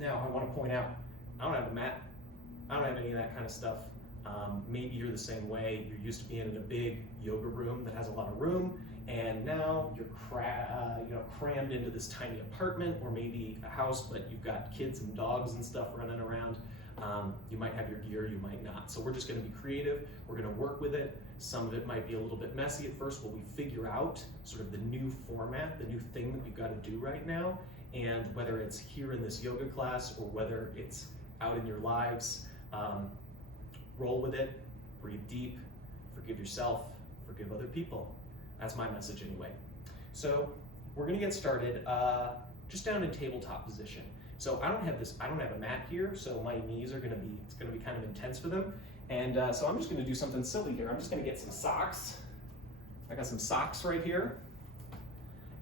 Now, I want to point out, I don't have a mat. I don't have any of that kind of stuff. Maybe you're the same way. You're used to being in a big yoga room that has a lot of room, and now you're crammed into this tiny apartment, or maybe a house, but you've got kids and dogs and stuff running around. You might have your gear, you might not. So we're just going to be creative. We're going to work with it. Some of it might be a little bit messy at first while we figure out sort of the new format, the new thing that we've got to do right now. And whether it's here in this yoga class or whether it's out in your lives, roll with it, breathe deep, forgive yourself, forgive other people. That's my message anyway. So we're gonna get started just down in tabletop position. So I don't have a mat here, so my knees are it's gonna be kind of intense for them. And so I'm just gonna do something silly here. I'm just gonna get some socks. I got some socks right here,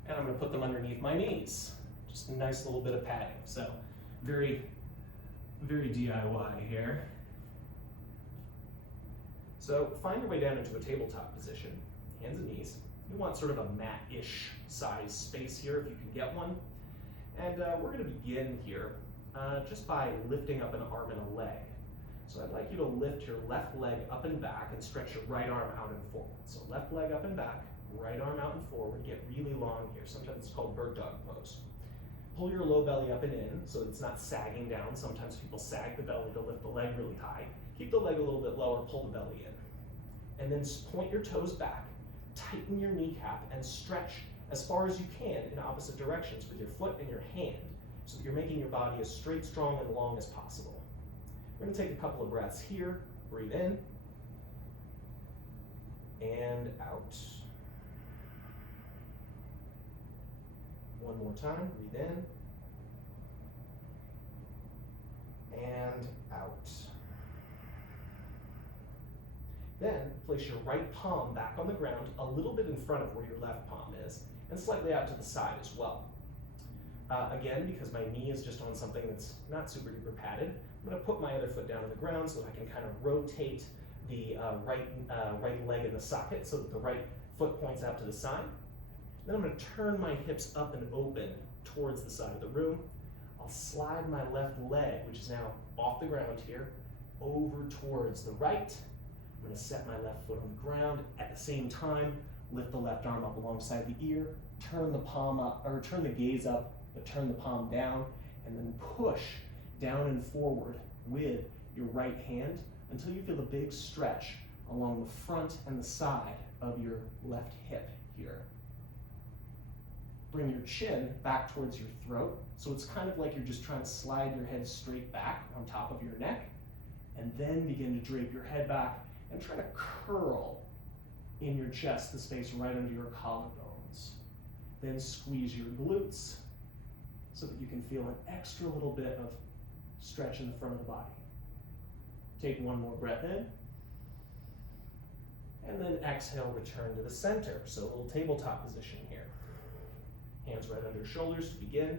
and I'm gonna put them underneath my knees. Just a nice little bit of padding. So very, very DIY here. So find your way down into a tabletop position, hands and knees. You want sort of a mat-ish size space here if you can get one. And we're gonna begin here just by lifting up an arm and a leg. So I'd like you to lift your left leg up and back and stretch your right arm out and forward. So left leg up and back, right arm out and forward, get really long here. Sometimes it's called bird dog pose. Pull your low belly up and in so it's not sagging down. Sometimes people sag the belly to lift the leg really high. Keep the leg a little bit lower, pull the belly in. And then point your toes back, tighten your kneecap, and stretch as far as you can in opposite directions with your foot and your hand so that you're making your body as straight, strong, and long as possible. We're going to take a couple of breaths here. Breathe in and out. One more time. Breathe in and out. Then place your right palm back on the ground, a little bit in front of where your left palm is, and slightly out to the side as well. Again, because my knee is just on something that's not super duper padded, I'm going to put my other foot down on the ground so that I can kind of rotate the right leg in the socket so that the right foot points out to the side. Then I'm going to turn my hips up and open towards the side of the room. I'll slide my left leg, which is now off the ground here, over towards the right. I'm going to set my left foot on the ground. At the same time, lift the left arm up alongside the ear, turn the palm up, or turn the gaze up, but turn the palm down, and then push down and forward with your right hand until you feel a big stretch along the front and the side of your left hip here. Bring your chin back towards your throat, so it's kind of like you're just trying to slide your head straight back on top of your neck, and then begin to drape your head back and try to curl in your chest, the space right under your collarbones. Then squeeze your glutes so that you can feel an extra little bit of stretch in the front of the body. Take one more breath in, and then exhale, return to the center. So a little tabletop position here. Hands right under your shoulders to begin.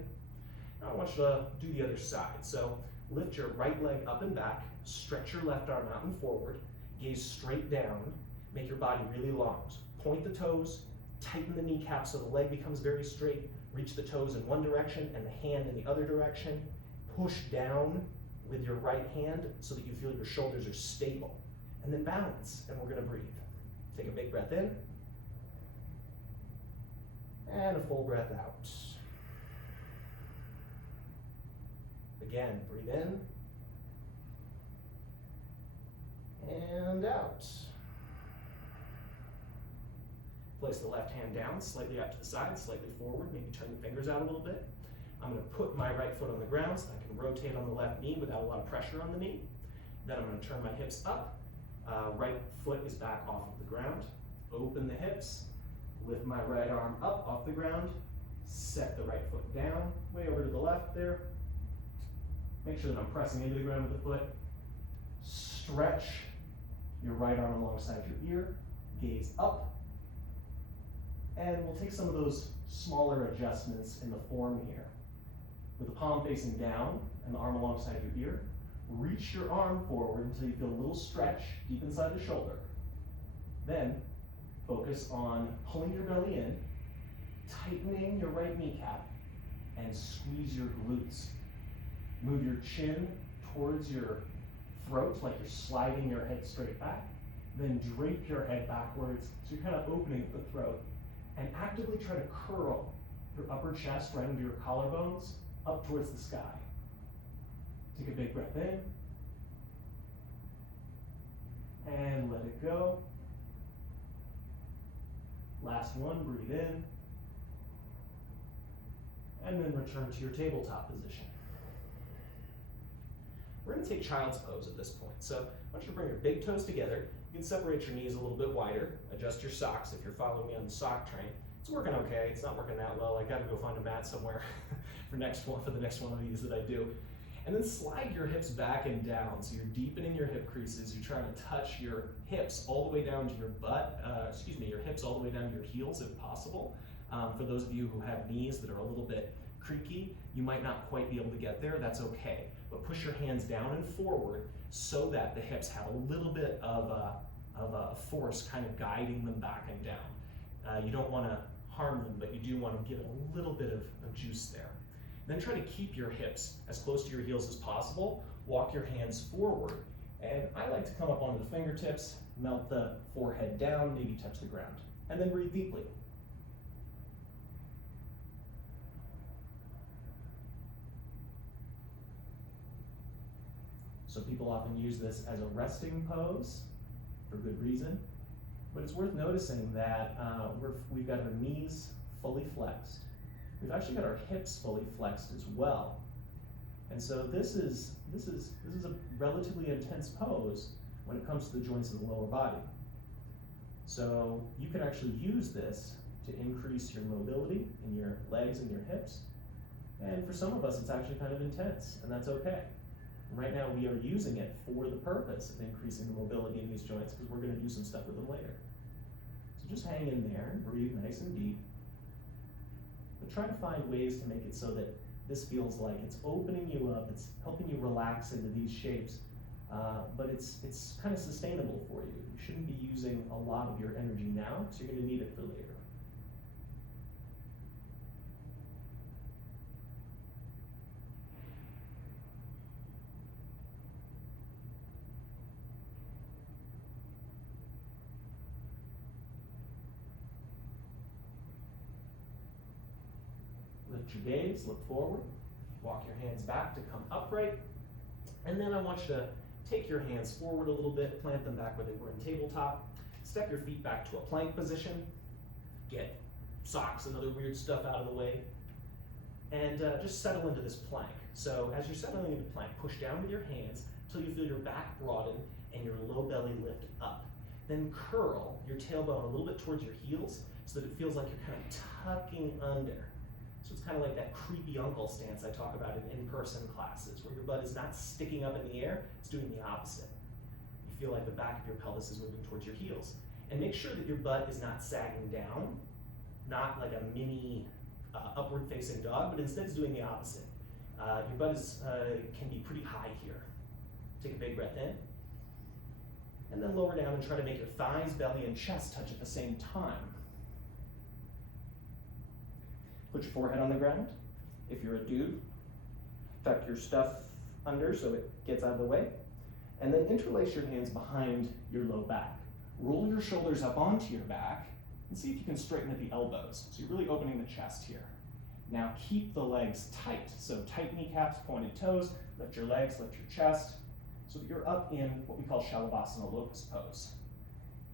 Now I want you to do the other side. So lift your right leg up and back, stretch your left arm out and forward, gaze straight down, make your body really long. So point the toes, tighten the kneecap so the leg becomes very straight, reach the toes in one direction and the hand in the other direction, push down with your right hand so that you feel your shoulders are stable, and then balance, and we're gonna breathe. Take a big breath in, and a full breath out. Again, breathe in, and out. Place the left hand down, slightly out to the side, slightly forward, maybe turn the fingers out a little bit. I'm going to put my right foot on the ground so I can rotate on the left knee without a lot of pressure on the knee. Then I'm going to turn my hips up. Right foot is back off of the ground. Open the hips, lift my right arm up off the ground, set the right foot down, way over to the left there. Make sure that I'm pressing into the ground with the foot. Stretch your right arm alongside your ear, gaze up, and we'll take some of those smaller adjustments in the form here. With the palm facing down and the arm alongside your ear, reach your arm forward until you feel a little stretch deep inside the shoulder. Then focus on pulling your belly in, tightening your right kneecap, and squeeze your glutes. Move your chin towards your throat, like you're sliding your head straight back. Then drape your head backwards, so you're kind of opening at the throat. And actively try to curl your upper chest right under your collarbones up towards the sky. Take a big breath in. And let it go. Last one, breathe in. And then return to your tabletop position. We're going to take child's pose at this point. So I want you to bring your big toes together. You can separate your knees a little bit wider. Adjust your socks if you're following me on the sock train. It's working okay. It's not working that well. I got to go find a mat somewhere for the next one of these that I do. And then slide your hips back and down. So you're deepening your hip creases. You're trying to touch your hips all the way down to your your hips all the way down to your heels if possible. For those of you who have knees that are a little bit creaky, you might not quite be able to get there. That's okay. But push your hands down and forward so that the hips have a little bit of a force kind of guiding them back and down. You don't want to harm them, but you do want to give it a little bit of juice there. Then try to keep your hips as close to your heels as possible. Walk your hands forward. And I like to come up onto the fingertips, melt the forehead down, maybe touch the ground. And then breathe deeply. So people often use this as a resting pose for good reason. But it's worth noticing that we've got our knees fully flexed. We've actually got our hips fully flexed as well. And so this is a relatively intense pose when it comes to the joints of the lower body. So you can actually use this to increase your mobility in your legs and your hips. And for some of us, it's actually kind of intense, and that's okay. Right now, we are using it for the purpose of increasing the mobility in these joints because we're going to do some stuff with them later. So just hang in there and breathe nice and deep. But try to find ways to make it so that this feels like it's opening you up, it's helping you relax into these shapes, but it's kind of sustainable for you. You shouldn't be using a lot of your energy now, because you're going to need it for later. Lift your gaze, look forward, walk your hands back to come upright, and then I want you to take your hands forward a little bit, plant them back where they were in tabletop, step your feet back to a plank position, get socks and other weird stuff out of the way, and just settle into this plank. So as you're settling into plank, push down with your hands until you feel your back broaden and your low belly lift up. Then curl your tailbone a little bit towards your heels so that it feels like you're kind of tucking under. So it's kind of like that creepy uncle stance I talk about in in-person classes, where your butt is not sticking up in the air, it's doing the opposite. You feel like the back of your pelvis is moving towards your heels. And make sure that your butt is not sagging down, not like a mini upward-facing dog, but instead is doing the opposite. Your butt can be pretty high here. Take a big breath in, and then lower down and try to make your thighs, belly, and chest touch at the same time. Put your forehead on the ground. If you're a dude, tuck your stuff under so it gets out of the way. And then interlace your hands behind your low back. Roll your shoulders up onto your back and see if you can straighten at the elbows. So you're really opening the chest here. Now keep the legs tight. So tight kneecaps, pointed toes, lift your legs, lift your chest, so that you're up in what we call Shalabhasana locust pose.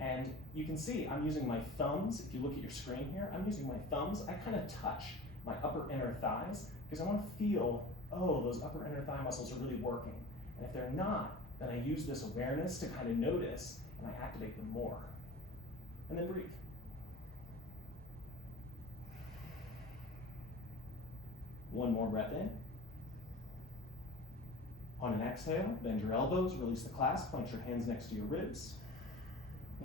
And you can see I'm using my thumbs. If you look at your screen here, I'm using my thumbs. I kind of touch my upper inner thighs because I want to feel, oh, those upper inner thigh muscles are really working. And if they're not, then I use this awareness to kind of notice and I activate them more. And then breathe. One more breath in. On an exhale, bend your elbows, release the clasp, plant your hands next to your ribs.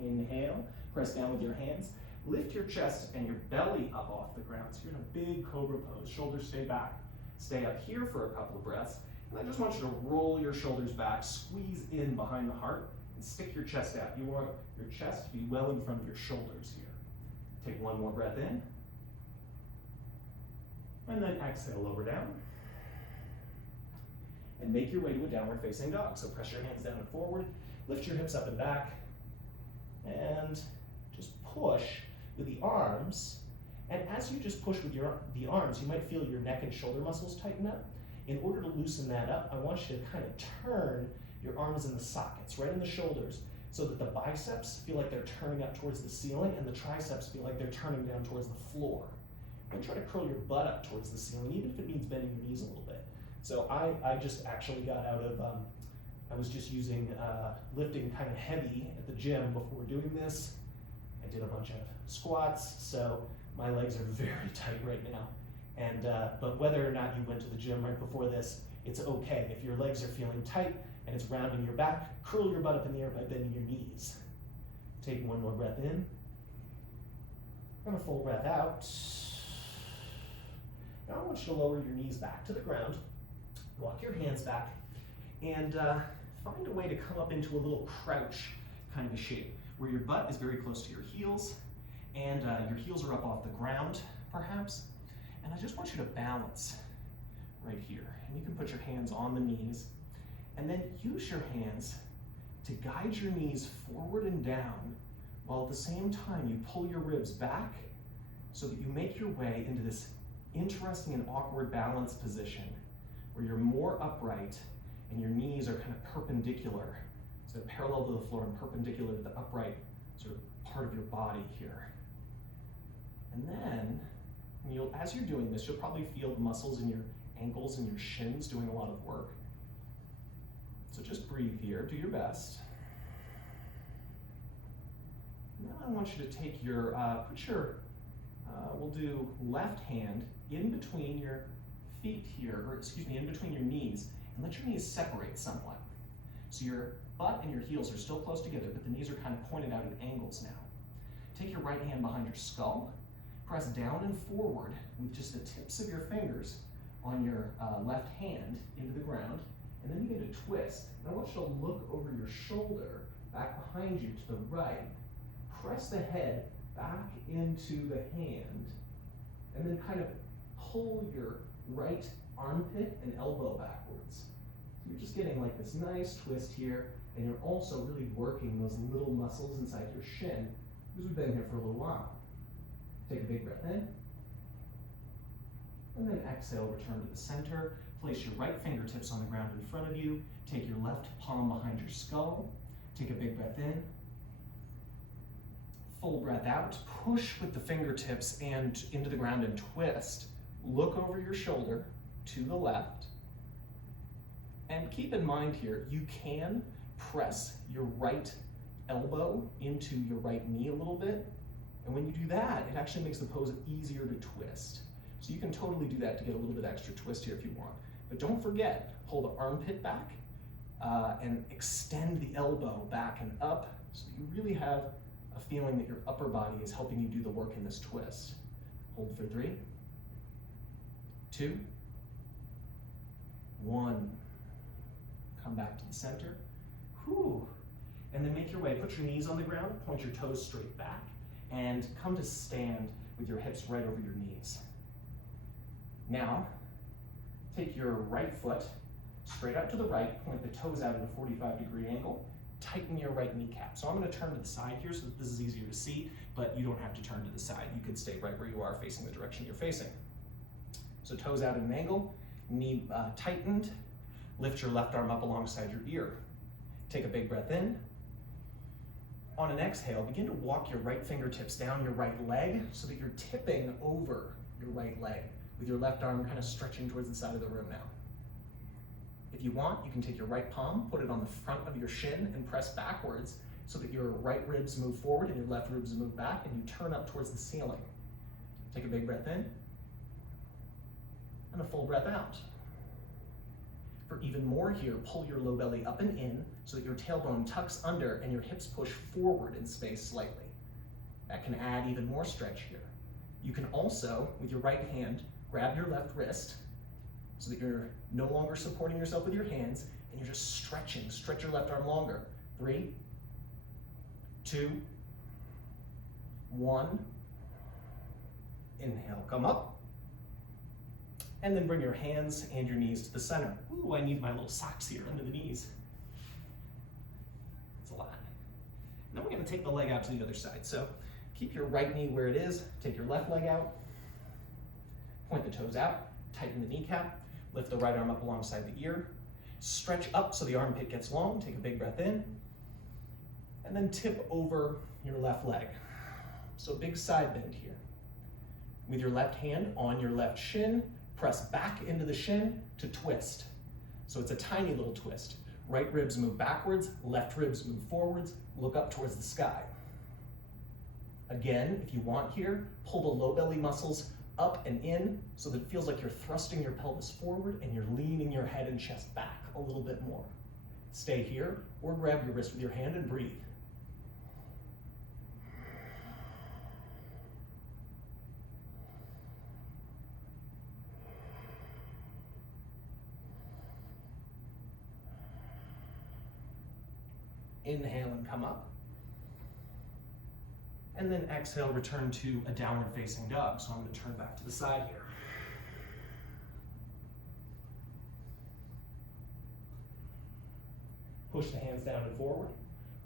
Inhale, press down with your hands. Lift your chest and your belly up off the ground. So you're in a big cobra pose. Shoulders stay back. Stay up here for a couple of breaths. And I just want you to roll your shoulders back, squeeze in behind the heart, and stick your chest out. You want your chest to be well in front of your shoulders here. Take one more breath in. And then exhale, lower down. and make your way to a downward facing dog. So press your hands down and forward, lift your hips up and back, and just push with the arms. And as you just push with the arms, you might feel your neck and shoulder muscles tighten up. In order to loosen that up, I want you to kind of turn your arms in the sockets, right in the shoulders, so that the biceps feel like they're turning up towards the ceiling and the triceps feel like they're turning down towards the floor. And try to curl your butt up towards the ceiling, even if it means bending your knees a little bit. So I just actually got out of, I was just using lifting kind of heavy at the gym before doing this. I did a bunch of squats, so my legs are very tight right now. And but whether or not you went to the gym right before this, it's okay. If your legs are feeling tight and it's rounding your back, curl your butt up in the air by bending your knees. Take one more breath in, and a full breath out. Now I want you to lower your knees back to the ground, walk your hands back, and find a way to come up into a little crouch kind of a shape, where your butt is very close to your heels, and your heels are up off the ground, perhaps. And I just want you to balance right here. And you can put your hands on the knees, and then use your hands to guide your knees forward and down, while at the same time you pull your ribs back so that you make your way into this interesting and awkward balance position where you're more upright and your knees are kind of perpendicular. So they're parallel to the floor and perpendicular to the upright sort of part of your body here. And then, as you're doing this, you'll probably feel the muscles in your ankles and your shins doing a lot of work. So just breathe here, do your best. And then I want you to take your, we'll do left hand in between your feet here, or excuse me, in between your knees, and let your knees separate somewhat. So your butt and your heels are still close together, but the knees are kind of pointed out at angles now. Take your right hand behind your skull, press down and forward with just the tips of your fingers on your left hand into the ground, and then you get a twist. And I want you to look over your shoulder, back behind you to the right, press the head back into the hand, and then kind of pull your right armpit and elbow backwards. So you're just getting like this nice twist here, and you're also really working those little muscles inside your shin, because we've been here for a little while. Take a big breath in, and then exhale, return to the center. Place your right fingertips on the ground in front of you. Take your left palm behind your skull. Take a big breath in. Full breath out. Push with the fingertips and into the ground and twist. Look over your shoulder to the left. And keep in mind here, you can press your right elbow into your right knee a little bit. And when you do that, it actually makes the pose easier to twist. So you can totally do that to get a little bit extra twist here if you want. But don't forget, pull the armpit back and extend the elbow back and up so that you really have a feeling that your upper body is helping you do the work in this twist. Hold for 3, 2, 1. Come back to the center. Whew. And then make your way, put your knees on the ground, point your toes straight back, and come to stand with your hips right over your knees. Now, take your right foot straight out to the right, point the toes out at a 45-degree angle, tighten your right kneecap. So I'm going to turn to the side here so that this is easier to see, but you don't have to turn to the side. You could stay right where you are, facing the direction you're facing. So toes out at an angle, knee tightened, lift your left arm up alongside your ear. Take a big breath in. On an exhale, begin to walk your right fingertips down your right leg so that you're tipping over your right leg, with your left arm kind of stretching towards the side of the room now. If you want, you can take your right palm, put it on the front of your shin, and press backwards so that your right ribs move forward and your left ribs move back, and you turn up towards the ceiling. Take a big breath in, and a full breath out. For even more here, pull your low belly up and in so that your tailbone tucks under and your hips push forward in space slightly. That can add even more stretch here. You can also, with your right hand, grab your left wrist so that you're no longer supporting yourself with your hands and you're just stretching. Stretch your left arm longer. 3, 2, 1. Inhale, come up. And then bring your hands and your knees to the center. Ooh, I need my little socks here under the knees. It's a lot. And then we're gonna take the leg out to the other side. So keep your right knee where it is, take your left leg out, point the toes out, tighten the kneecap, lift the right arm up alongside the ear, stretch up so the armpit gets long, take a big breath in, and then tip over your left leg. So big side bend here. With your left hand on your left shin, press back into the shin to twist. So it's a tiny little twist. Right ribs move backwards, left ribs move forwards, look up towards the sky. Again, if you want here, pull the low belly muscles up and in so that it feels like you're thrusting your pelvis forward and you're leaning your head and chest back a little bit more. Stay here or grab your wrist with your hand and breathe. Inhale and come up. And then exhale, return to a downward facing dog. So I'm going to turn back to the side here. Push the hands down and forward.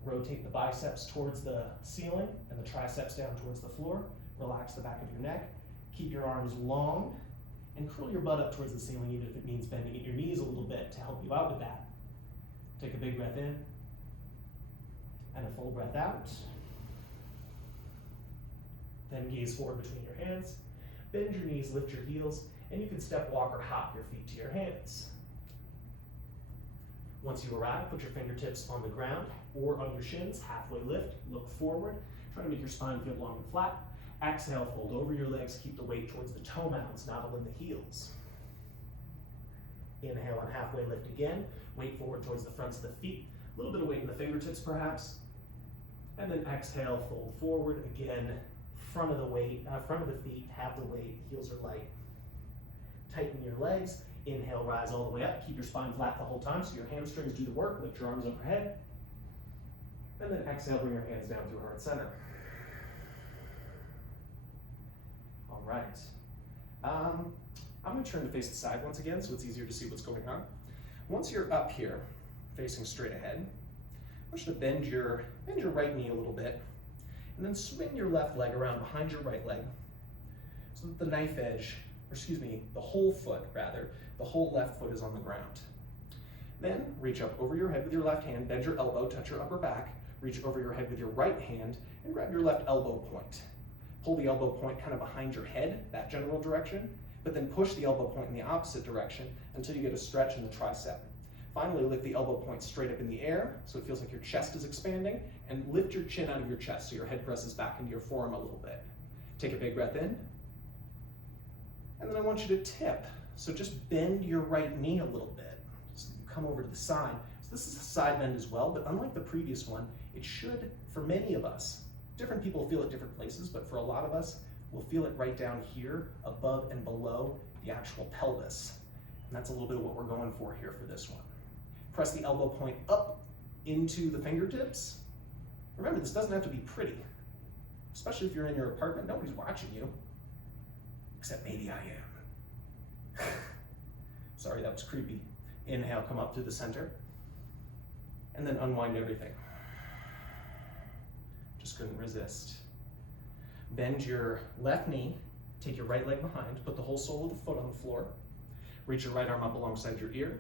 Rotate the biceps towards the ceiling and the triceps down towards the floor. Relax the back of your neck. Keep your arms long and curl your butt up towards the ceiling, even if it means bending at your knees a little bit to help you out with that. Take a big breath in and a full breath out. Then gaze forward between your hands. Bend your knees, lift your heels, and you can step, walk, or hop your feet to your hands. Once you arrive, put your fingertips on the ground or on your shins, halfway lift, look forward. Try to make your spine feel long and flat. Exhale, fold over your legs, keep the weight towards the toe mounds, not in the heels. Inhale and halfway lift again. Weight forward towards the fronts of the feet. A little bit of weight in the fingertips perhaps. And then exhale, fold forward again. Front of the feet, have the weight, heels are light. Tighten your legs. Inhale, rise all the way up. Keep your spine flat the whole time so your hamstrings do the work. Lift your arms overhead. And then exhale, bring your hands down through heart center. All right. I'm going to turn to face the side once again so it's easier to see what's going on. Once you're up here, facing straight ahead, I want you to bend your right knee a little bit, and then swing your left leg around behind your right leg so that the knife edge, the whole foot rather, the whole left foot is on the ground. Then reach up over your head with your left hand, bend your elbow, touch your upper back, reach over your head with your right hand, and grab your left elbow point. Pull the elbow point kind of behind your head, that general direction, but then push the elbow point in the opposite direction until you get a stretch in the tricep. Finally, lift the elbow point straight up in the air so it feels like your chest is expanding, and lift your chin out of your chest so your head presses back into your forearm a little bit. Take a big breath in, and then I want you to tip. So just bend your right knee a little bit. So you come over to the side. So this is a side bend as well, but unlike the previous one, it should, for many of us, different people feel it different places, but for a lot of us, we'll feel it right down here, above and below the actual pelvis. And that's a little bit of what we're going for here for this one. Press the elbow point up into the fingertips. Remember, this doesn't have to be pretty, especially if you're in your apartment. Nobody's watching you, except maybe I am. Sorry, that was creepy. Inhale, come up to the center, and then unwind everything. Just couldn't resist. Bend your left knee, take your right leg behind, put the whole sole of the foot on the floor, reach your right arm up alongside your ear,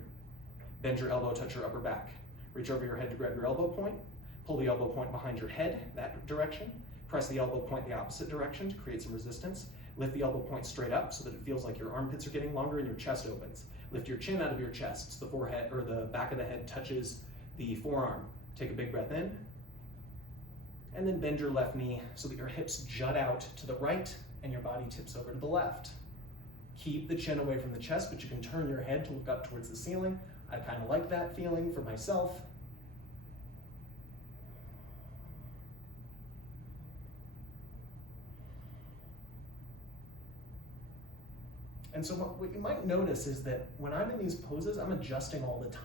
bend your elbow, touch your upper back, reach over your head to grab your elbow point, pull the elbow point behind your head, that direction, press the elbow point the opposite direction to create some resistance, lift the elbow point straight up so that it feels like your armpits are getting longer and your chest opens. Lift your chin out of your chest so the forehead or the back of the head touches the forearm. Take a big breath in, and then bend your left knee so that your hips jut out to the right and your body tips over to the left. Keep the chin away from the chest, but you can turn your head to look up towards the ceiling. I kind of like that feeling for myself. And so what you might notice is that when I'm in these poses, I'm adjusting all the time.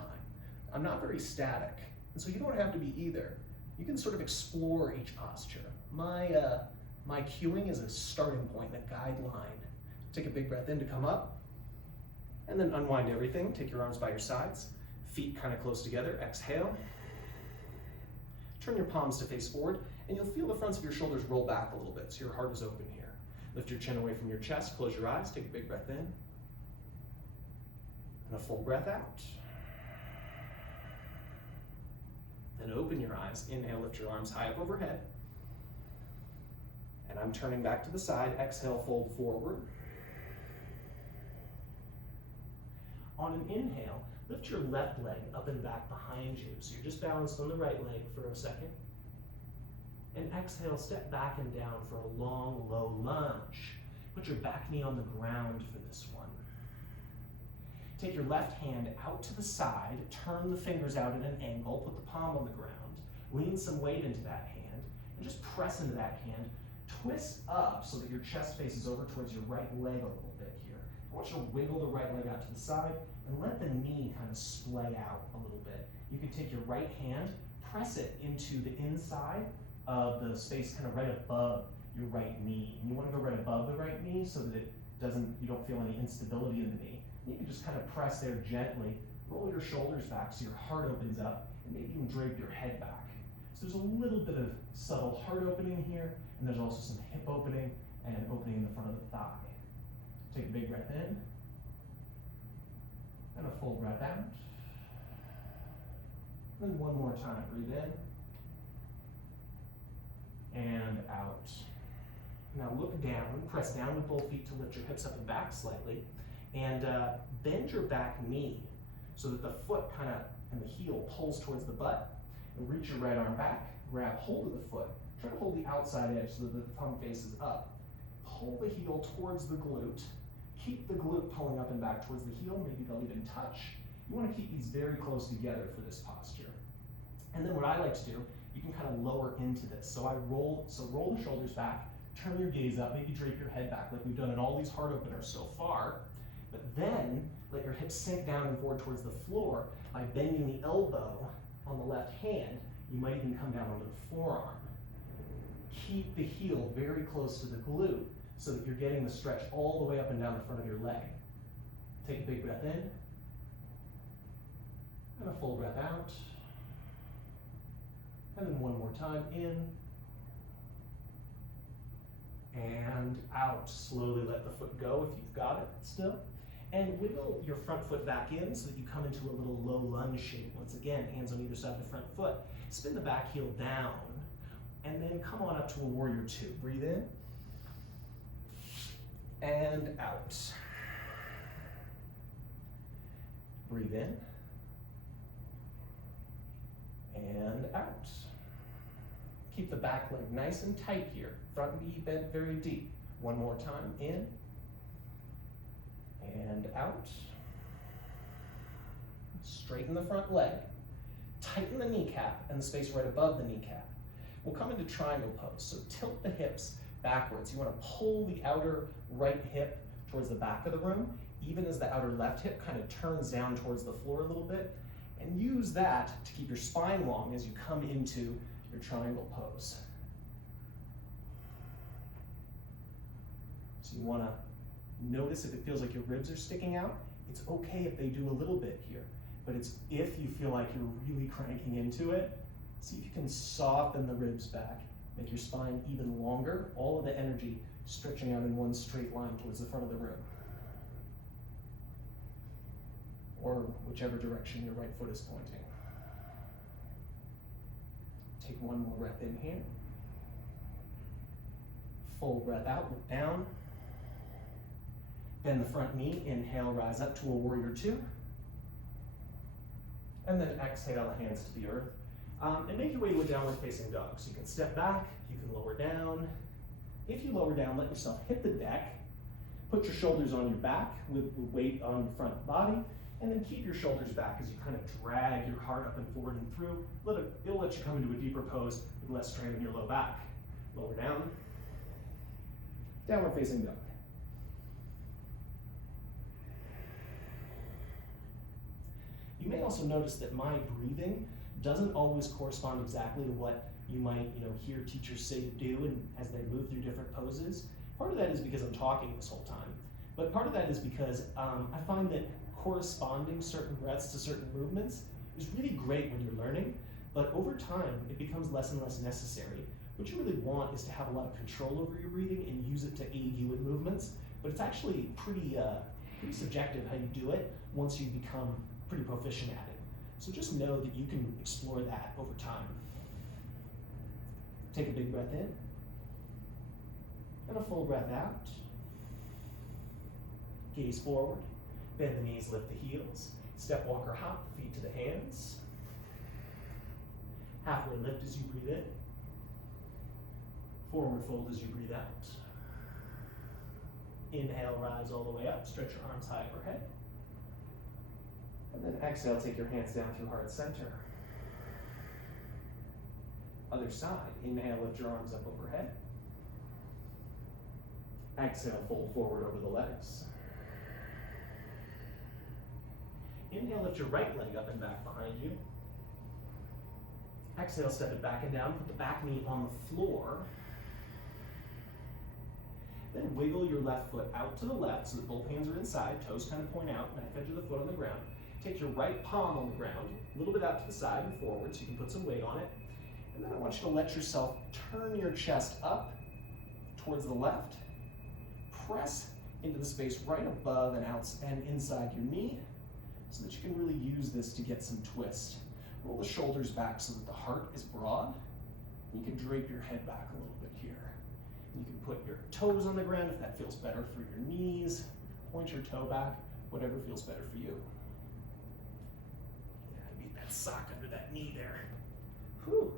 I'm not very static, and so you don't have to be either. You can sort of explore each posture. My cueing is a starting point, a guideline. Take a big breath in to come up, And then unwind everything. Take your arms by your sides, feet kind of close together. Exhale. Turn your palms to face forward, and you'll feel the fronts of your shoulders roll back a little bit, so your heart is open here. Lift your chin away from your chest, close your eyes, take a big breath in, and a full breath out. Then open your eyes, inhale, lift your arms high up overhead. And I'm turning back to the side, exhale, fold forward. On an inhale, lift your left leg up and back behind you. So you're just balanced on the right leg for a second. And exhale, step back and down for a long, low lunge. Put your back knee on the ground for this one. Take your left hand out to the side, turn the fingers out at an angle, put the palm on the ground, lean some weight into that hand, and just press into that hand. Twist up so that your chest faces over towards your right leg a little bit here. I want you to wiggle the right leg out to the side and let the knee kind of splay out a little bit. You can take your right hand, press it into the inside of the space kind of right above your right knee. And you want to go right above the right knee so that you don't feel any instability in the knee. You can just kind of press there gently, roll your shoulders back so your heart opens up, and maybe even drape your head back. So there's a little bit of subtle heart opening here, and there's also some hip opening and opening in the front of the thigh. Take a big breath in, and a full breath out. Then one more time, breathe in, and out. Now look down, press down with both feet to lift your hips up and back slightly, and bend your back knee so that the foot kind of and the heel pulls towards the butt, and reach your right arm back, grab hold of the foot, try to hold the outside edge so that the thumb faces up. Pull the heel towards the glute, keep the glute pulling up and back towards the heel, maybe they'll even touch. You want to keep these very close together for this posture. And then what I like to do, you can kind of lower into this. So roll the shoulders back, turn your gaze up, maybe drape your head back like we've done in all these heart openers so far. But then let your hips sink down and forward towards the floor by bending the elbow on the left hand. You might even come down onto the forearm. Keep the heel very close to the glute so that you're getting the stretch all the way up and down the front of your leg. Take a big breath in, and a full breath out. And then one more time, in, and out. Slowly let the foot go if you've got it still. And wiggle your front foot back in so that you come into a little low lunge shape. Once again, hands on either side of the front foot. Spin the back heel down, and then come on up to a warrior two. Breathe in, and out. Breathe in, and out. Keep the back leg nice and tight here. Front knee bent very deep. One more time, in, and out. Straighten the front leg. Tighten the kneecap and the space right above the kneecap. We'll come into triangle pose. So tilt the hips backwards. You want to pull the outer right hip towards the back of the room, even as the outer left hip kind of turns down towards the floor a little bit. And use that to keep your spine long as you come into your triangle pose. So you want to notice if it feels like your ribs are sticking out. It's okay if they do a little bit here, but it's if you feel like you're really cranking into it, see if you can soften the ribs back, make your spine even longer, all of the energy stretching out in one straight line towards the front of the room, or whichever direction your right foot is pointing. Take one more breath in here. Full breath out, look down. Bend the front knee, inhale, rise up to a warrior two. And then exhale, hands to the earth. And make your way to a downward facing dog. So you can step back, you can lower down. If you lower down, let yourself hit the deck. Put your shoulders on your back with weight on the front body, and then keep your shoulders back as you kind of drag your heart up and forward and through. It'll let you come into a deeper pose with less strain in your low back. Lower down, downward facing dog. You may also notice that my breathing doesn't always correspond exactly to what you might hear teachers say to do and as they move through different poses. Part of that is because I'm talking this whole time, But part of that is because I find that corresponding certain breaths to certain movements is really great when you're learning, but over time it becomes less and less necessary. What you really want is to have a lot of control over your breathing and use it to aid you in movements, but it's actually pretty subjective how you do it once you become pretty proficient at it. So just know that you can explore that over time. Take a big breath in, and a full breath out. Gaze forward, bend the knees, lift the heels. Step, walk, or hop, the feet to the hands. Halfway lift as you breathe in. Forward fold as you breathe out. Inhale, rise all the way up, stretch your arms high overhead. And then exhale, take your hands down through heart center. Other side, inhale, lift your arms up overhead. Exhale, fold forward over the legs. Inhale, lift your right leg up and back behind you. Exhale, step it back and down, put the back knee on the floor. Then wiggle your left foot out to the left so that both hands are inside, toes kind of point out, knife edge of the foot on the ground. Take your right palm on the ground, a little bit out to the side and forward so you can put some weight on it. And then I want you to let yourself turn your chest up towards the left. Press into the space right above and out and inside your knee so that you can really use this to get some twist. Roll the shoulders back so that the heart is broad. You can drape your head back a little bit here. You can put your toes on the ground if that feels better for your knees. Point your toe back, whatever feels better for you. Yeah, beat that sock under that knee there. Whew.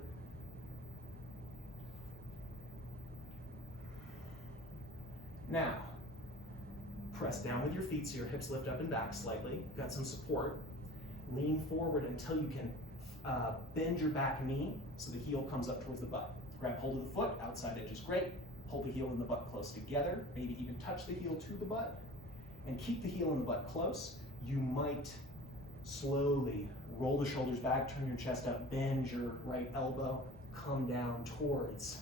Now, press down with your feet so your hips lift up and back slightly. Got some support. Lean forward until you can bend your back knee so the heel comes up towards the butt. Grab hold of the foot, outside edge is great. Pull the heel and the butt close together. Maybe even touch the heel to the butt. And keep the heel and the butt close. You might slowly roll the shoulders back, turn your chest up, bend your right elbow, come down towards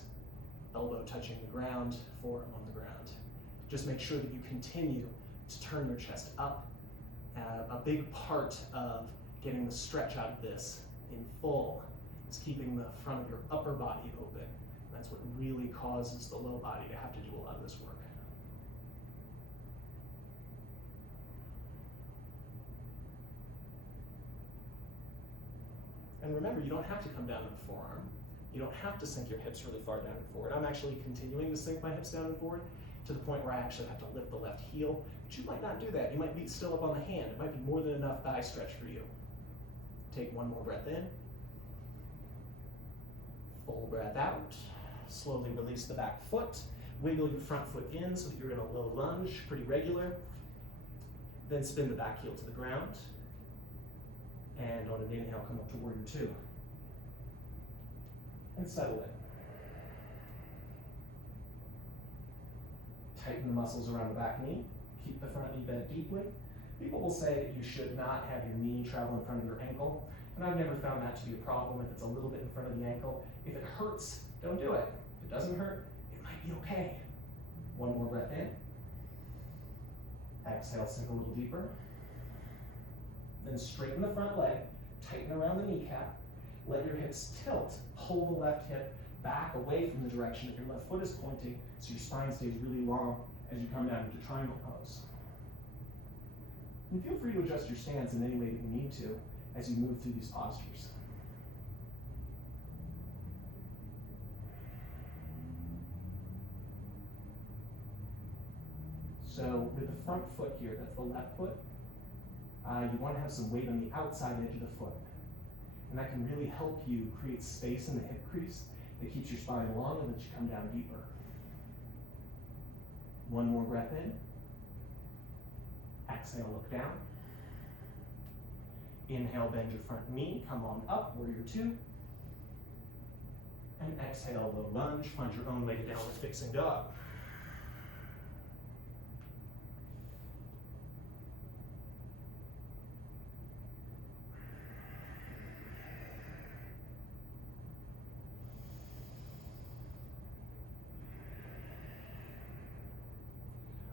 elbow touching the ground, forearm on the ground. Just make sure that you continue to turn your chest up. A big part of getting the stretch out of this in full is keeping the front of your upper body open. That's what really causes the low body to have to do a lot of this work. And remember, you don't have to come down to the forearm. You don't have to sink your hips really far down and forward. I'm actually continuing to sink my hips down and forward to the point where I actually have to lift the left heel, but you might not do that. You might be still up on the hand. It might be more than enough thigh stretch for you. Take one more breath in. Full breath out. Slowly release the back foot. Wiggle your front foot in so that you're in a low lunge, pretty regular. Then spin the back heel to the ground. And on an inhale, come up to warrior two. And settle in. Tighten the muscles around the back knee. Keep the front knee bent deeply. People will say that you should not have your knee travel in front of your ankle, and I've never found that to be a problem if it's a little bit in front of the ankle. If it hurts, don't do it. If it doesn't hurt, it might be okay. One more breath in. Exhale, sink a little deeper. Then straighten the front leg, tighten around the kneecap, let your hips tilt, pull the left hip back away from the direction that your left foot is pointing so your spine stays really long as you come down into triangle pose. And feel free to adjust your stance in any way that you need to as you move through these postures. So with the front foot here, that's the left foot, you want to have some weight on the outside edge of the foot. And that can really help you create space in the hip crease that keeps your spine long and lets you come down deeper. One more breath in. Exhale, look down. Inhale, bend your front knee, come on up, warrior two. And exhale, the lunge, find your own way to downward facing dog.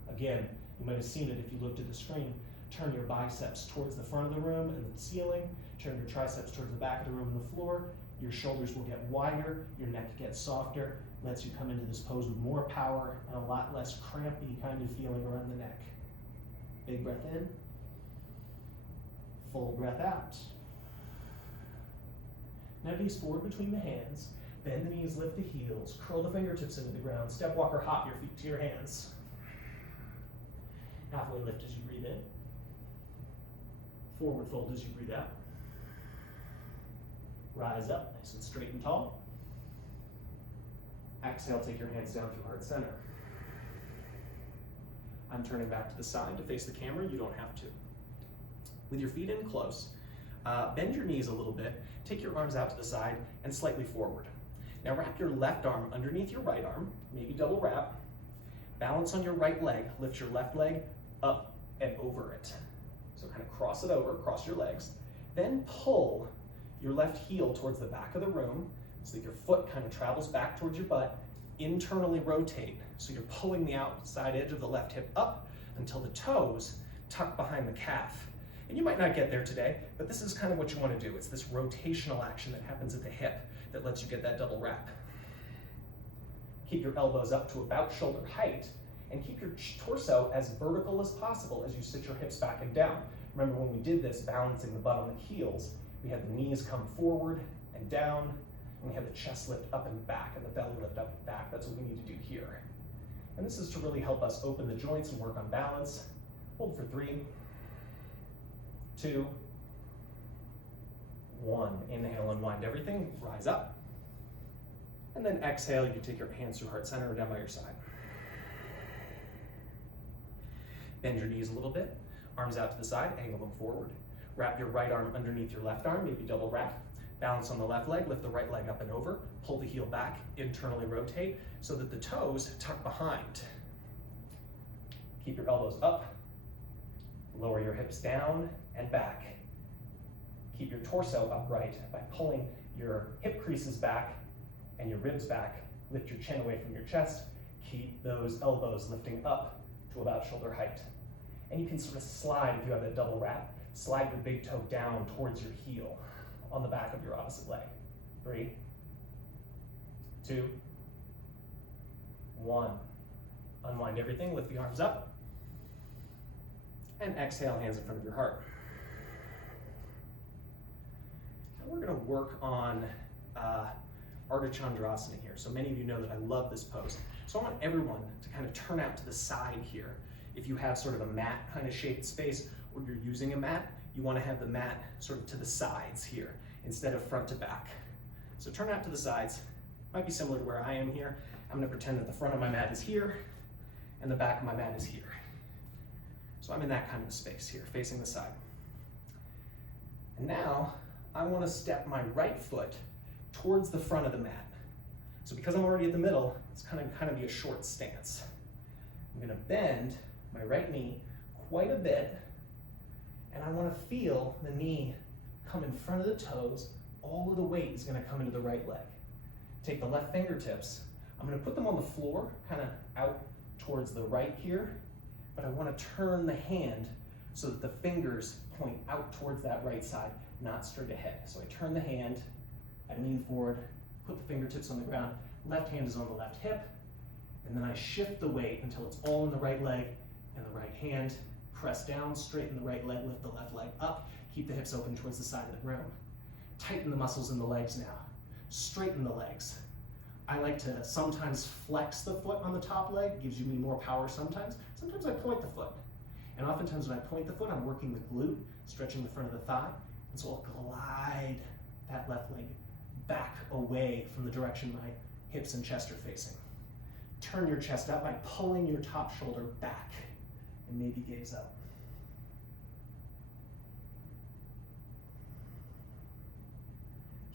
Again, You might have seen it if you looked at the screen. Turn your biceps towards the front of the room and the ceiling. Turn your triceps towards the back of the room and the floor. Your shoulders will get wider, your neck gets softer, lets you come into this pose with more power and a lot less crampy kind of feeling around the neck. Big breath in, full breath out. Now knees forward between the hands, bend the knees, lift the heels, curl the fingertips into the ground, step, walk, or hop your feet to your hands. Halfway lift as you breathe in. Forward fold as you breathe out. Rise up, nice and straight and tall. Exhale, take your hands down through heart center. I'm turning back to the side to face the camera, you don't have to. With your feet in close, bend your knees a little bit, take your arms out to the side and slightly forward. Now wrap your left arm underneath your right arm, maybe double wrap. Balance on your right leg, lift your left leg up and over it. So kind of cross it over, cross your legs. Then pull your left heel towards the back of the room so that your foot kind of travels back towards your butt. Internally rotate, so you're pulling the outside edge of the left hip up until the toes tuck behind the calf. And you might not get there today, but this is kind of what you want to do. It's this rotational action that happens at the hip that lets you get that double wrap. Keep your elbows up to about shoulder height and keep your torso as vertical as possible as you sit your hips back and down. Remember when we did this, balancing the butt on the heels, we had the knees come forward and down, and we had the chest lift up and back and the belly lift up and back. That's what we need to do here. And this is to really help us open the joints and work on balance. Hold for 3, 2, 1. Inhale, unwind everything, rise up. And then exhale, you take your hands through heart center or down by your side. Bend your knees a little bit, arms out to the side, angle them forward. Wrap your right arm underneath your left arm, maybe double wrap. Balance on the left leg, lift the right leg up and over, pull the heel back, internally rotate so that the toes tuck behind. Keep your elbows up, lower your hips down and back. Keep your torso upright by pulling your hip creases back and your ribs back. Lift your chin away from your chest. Keep those elbows lifting up to about shoulder height. And you can sort of slide, if you have that double wrap, slide your big toe down towards your heel on the back of your opposite leg. 3, 2, 1. Unwind everything, lift the arms up. And exhale, hands in front of your heart. Now we're gonna work on Ardha Chandrasana here. So many of you know that I love this pose. So I want everyone to kind of turn out to the side here. If you have sort of a mat kind of shaped space, or you're using a mat, you want to have the mat sort of to the sides here instead of front to back. So turn out to the sides. Might be similar to where I am here. I'm going to pretend that the front of my mat is here and the back of my mat is here. So I'm in that kind of space here, facing the side. And now I want to step my right foot towards the front of the mat. So because I'm already at the middle, it's kind of be a short stance. I'm going to bend my right knee quite a bit, and I want to feel the knee come in front of the toes. All of the weight is going to come into the right leg. Take the left fingertips. I'm going to put them on the floor, kind of out towards the right here, but I want to turn the hand so that the fingers point out towards that right side, not straight ahead. So I turn the hand, I lean forward, put the fingertips on the ground, left hand is on the left hip, and then I shift the weight until it's all in the right leg and the right hand. Press down, straighten the right leg, lift the left leg up, keep the hips open towards the side of the room. Tighten the muscles in the legs now. Straighten the legs. I like to sometimes flex the foot on the top leg, gives me more power sometimes. Sometimes I point the foot. And oftentimes when I point the foot, I'm working the glute, stretching the front of the thigh. And so I'll glide that left leg back away from the direction my hips and chest are facing. Turn your chest up by pulling your top shoulder back and maybe gaze up.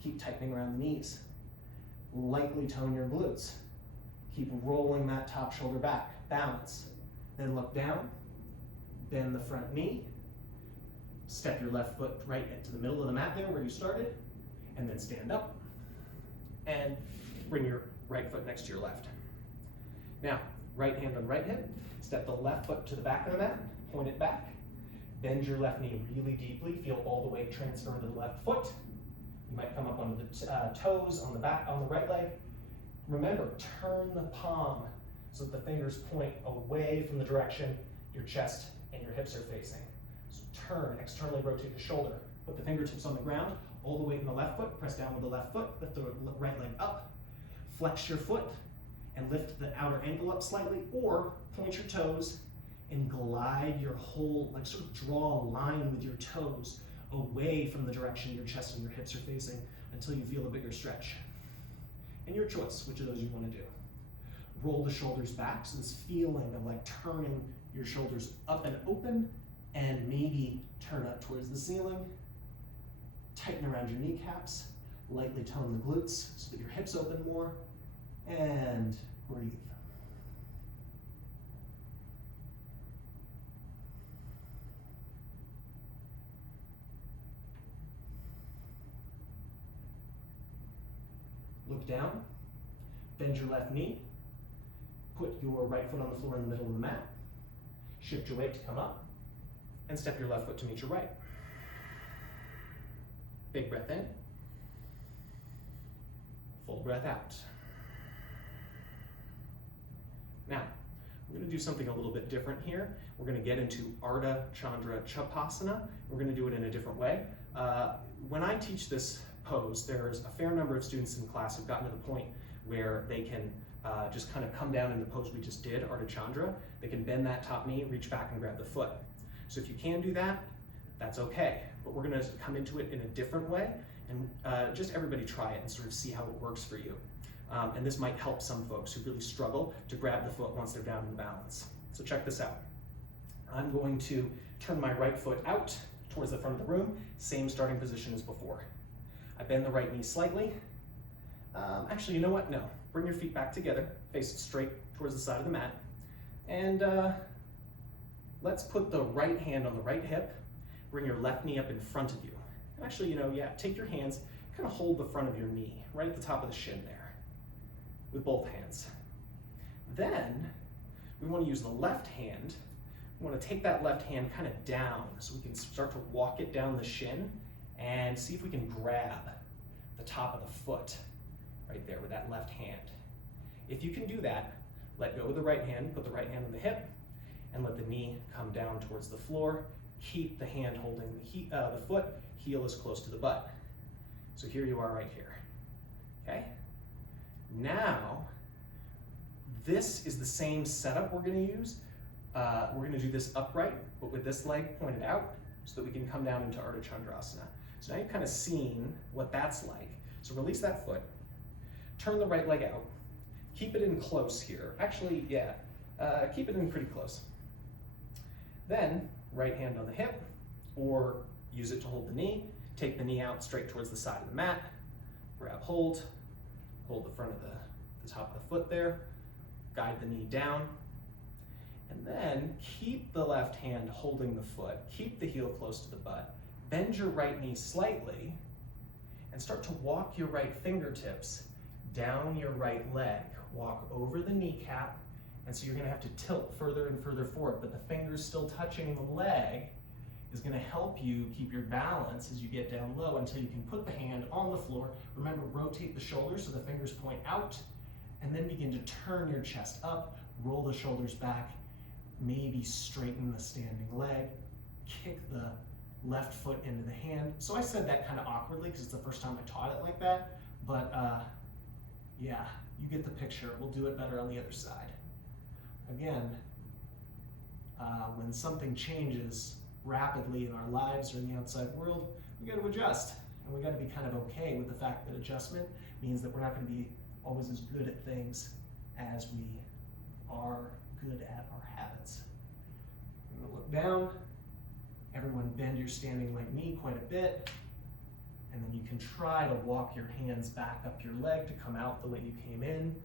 Keep tightening around the knees. Lightly tone your glutes. Keep rolling that top shoulder back. Balance. Then look down, bend the front knee, step your left foot right into the middle of the mat there where you started, and then stand up and bring your right foot next to your left. Now, Right hand on right hip. Step the left foot to the back of the mat, point it back. Bend your left knee really deeply. Feel all the weight transfer to the left foot. You might come up onto the toes on the back, on the right leg. Remember, turn the palm so that the fingers point away from the direction your chest and your hips are facing. So turn, externally rotate the shoulder. Put the fingertips on the ground, all the weight in the left foot, press down with the left foot, lift the right leg up, flex your foot, and lift the outer ankle up slightly, or point your toes and glide your whole, like sort of draw a line with your toes away from the direction your chest and your hips are facing until you feel a bigger stretch. And your choice, which of those you want to do. Roll the shoulders back, so this feeling of like turning your shoulders up and open and maybe turn up towards the ceiling. Tighten around your kneecaps, lightly tone the glutes so that your hips open more, and breathe. Look down, bend your left knee, put your right foot on the floor in the middle of the mat, shift your weight to come up, and step your left foot to meet your right. Big breath in, full breath out. Now, we're going to do something a little bit different here. We're going to get into Ardha Chandra Chapasana. We're going to do it in a different way. When I teach this pose, there's a fair number of students in class who've gotten to the point where they can just kind of come down in the pose we just did, Ardha Chandra. They can bend that top knee, reach back and grab the foot. So if you can do that, that's okay. But we're going to come into it in a different way, and just everybody try it and sort of see how it works for you. And this might help some folks who really struggle to grab the foot once they're down in the balance. So check this out. I'm going to turn my right foot out towards the front of the room, same starting position as before. I bend the right knee slightly. Actually, you know what? No. Bring your feet back together, face straight towards the side of the mat. And let's put the right hand on the right hip. Bring your left knee up in front of you. And actually, take your hands, kind of hold the front of your knee, right at the top of the shin there, with both hands. Then, we want to use the left hand. We want to take that left hand kind of down so we can start to walk it down the shin and see if we can grab the top of the foot right there with that left hand. If you can do that, let go of the right hand, put the right hand on the hip, and let the knee come down towards the floor. Keep the hand holding the foot, heel is close to the butt. So here you are right here, okay? Now, this is the same setup we're gonna use. We're gonna do this upright, but with this leg pointed out so that we can come down into Ardha Chandrasana. So now you've kind of seen what that's like. So release that foot, turn the right leg out, keep it in close here. Actually, yeah, keep it in pretty close. Then, right hand on the hip, or use it to hold the knee. Take the knee out straight towards the side of the mat. Grab hold the front of the top of the foot there. Guide the knee down. And then keep the left hand holding the foot. Keep the heel close to the butt. Bend your right knee slightly and start to walk your right fingertips down your right leg. Walk over the kneecap. And so you're going to have to tilt further and further forward, but the fingers still touching the leg is going to help you keep your balance as you get down low until you can put the hand on the floor. Remember, rotate the shoulders so the fingers point out, and then begin to turn your chest up, roll the shoulders back, maybe straighten the standing leg, kick the left foot into the hand. So I said that kind of awkwardly because it's the first time I taught it like that, but yeah, you get the picture. We'll do it better on the other side. Again, when something changes rapidly in our lives or in the outside world, we got to adjust, and we got to be kind of okay with the fact that adjustment means that we're not going to be always as good at things as we are good at our habits. I'm going to look down. Everyone bend your standing leg knee quite a bit, and then you can try to walk your hands back up your leg to come out the way you came in.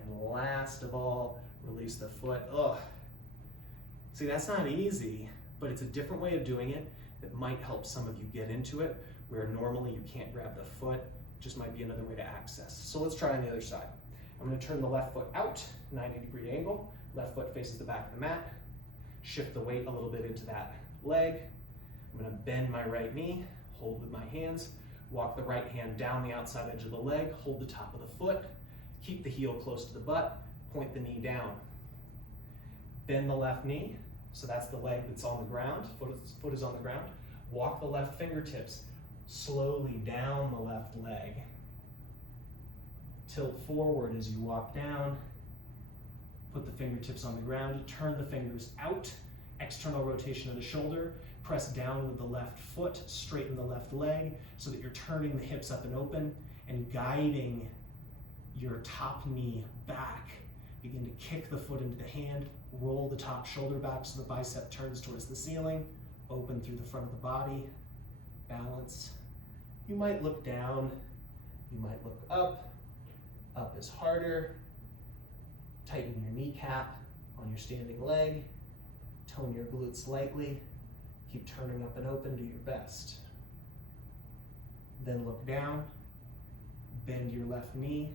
And last of all, release the foot. Ugh. See, that's not easy, but it's a different way of doing it that might help some of you get into it, where normally you can't grab the foot. Just might be another way to access. So let's try on the other side. I'm going to turn the left foot out, 90-degree angle, Left foot faces the back of the mat. Shift the weight a little bit into that leg. I'm gonna bend my right knee, hold with my hands, walk the right hand down the outside edge of the leg, hold the top of the foot, keep the heel close to the butt, point the knee down. Bend the left knee, so that's the leg that's on the ground, foot is on the ground. Walk the left fingertips slowly down the left leg. Tilt forward as you walk down. Put the fingertips on the ground, turn the fingers out, external rotation of the shoulder, press down with the left foot, straighten the left leg so that you're turning the hips up and open and guiding your top knee back. Begin to kick the foot into the hand, roll the top shoulder back so the bicep turns towards the ceiling, open through the front of the body, balance. You might look down, you might look up is harder. Tighten your kneecap on your standing leg, tone your glutes lightly, keep turning up and open, do your best. Then look down, bend your left knee.